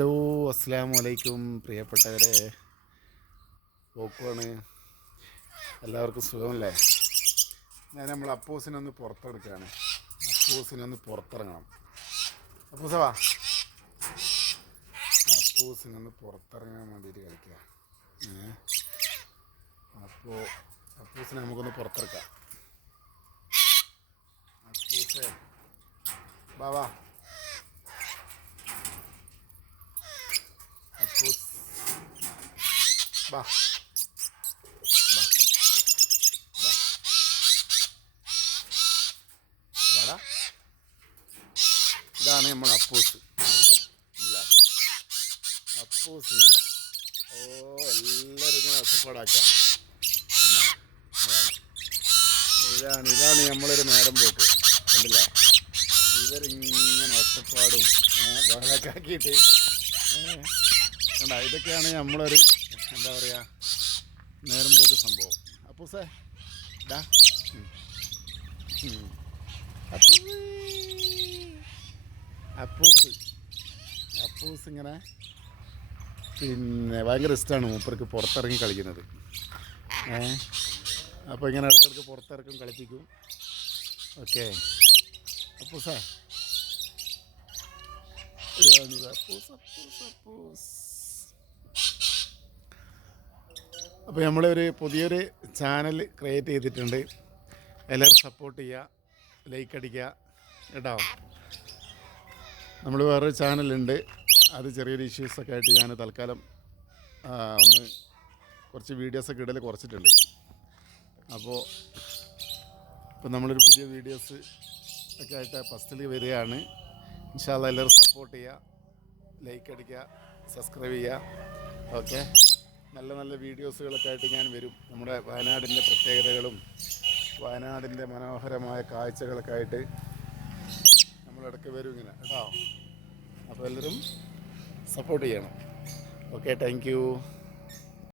Hello അസ്സാം വലൈക്കും പ്രിയപ്പെട്ടവരെ പോക്കുവാണ്. എല്ലാവർക്കും സുഖമല്ലേ? ഞാൻ നമ്മൾ അപ്പൂസിനൊന്ന് പുറത്തെടുക്കുകയാണ്. അപ്പൂസിനൊന്ന് പുറത്തിറങ്ങണം. അപ്പൂസവാ അപ്പൂസിനൊന്ന് പുറത്തിറങ്ങാൻ വേണ്ടിയിട്ട് കളിക്കുക. അപ്പോ അപ്പൂസിനെ നമുക്കൊന്ന് പുറത്തെടുക്കാം. അപ്പൂസേ. വാ വാ അപ്പൂസ് വാ വാ വാ വാടാ ഇതാണ് നമ്മൾ അപ്പൂസ് ഇല്ല അപ്പൂസ് ഇങ്ങനെ ഓ എല്ലാവരും ഇങ്ങനെ ഒച്ചപ്പാടാക്കാം ഇതാണ് ഇതാണ് നമ്മളൊരു നേരം പോക്ക്. കണ്ടില്ല? ഇവരിങ്ങനെ ഒച്ചപ്പാടും ബഹളക്കാക്കിയിട്ട്. കണ്ടാ ഇതൊക്കെയാണ് നമ്മളൊരു എന്താ പറയുക നേരം പോക്ക് സംഭവം ഉം. ഉം. അപ്പൂസ് അപ്പൂസ് അപ്പൂസ് ഇങ്ങനെ പിന്നെ ഭയങ്കര ഇഷ്ടമാണ് മൂപ്പർക്ക് പുറത്തിറങ്ങി കളിക്കുന്നത് ഏ അപ്പോൾ ഇങ്ങനെ ഇടയ്ക്കിടയ്ക്ക് പുറത്തിറക്കും കളിപ്പിക്കും ഓക്കെ അപ്പൂസ. അപ്പൂസ് അപ്പൂസ് അപ്പൂസ് അപ്പോൾ നമ്മളൊരു പുതിയൊരു ചാനൽ ക്രിയേറ്റ് ചെയ്തിട്ടുണ്ട്. എല്ലാവരും സപ്പോർട്ട് ചെയ്യുക ലൈക്ക് അടിക്കുക കേട്ടോ? നമ്മൾ വേറൊരു ചാനലുണ്ട്. അത് ചെറിയൊരു ഇഷ്യൂസൊക്കെ ആയിട്ട് ഞാൻ തൽക്കാലം ഒന്ന് കുറച്ച് വീഡിയോസൊക്കെ ഇടൽ കുറച്ചിട്ടുണ്ട്. അപ്പോൾ ഇപ്പം നമ്മളൊരു പുതിയ വീഡിയോസ് ഒക്കെ ആയിട്ട് ഫസ്റ്റിൽ വരികയാണ്. ഇൻഷാല്ല എല്ലാവരും സപ്പോർട്ട് ചെയ്യുക ലൈക്ക് അടിക്കുക സബ്സ്ക്രൈബ് ചെയ്യുക. ഓക്കെ നല്ല നല്ല വീഡിയോസുകളൊക്കെ ആയിട്ട് ഞാൻ വരും. നമ്മുടെ വയനാടിന്റെ പ്രത്യേകതകളും വയനാടിന്റെ മനോഹരമായ കാഴ്ചകളൊക്കെ ആയിട്ട് നമ്മളിടയ്ക്ക് വരും ഇങ്ങനെ. കേട്ടോ? അപ്പോൾ എല്ലാവരും സപ്പോർട്ട് ചെയ്യണം. Okay thank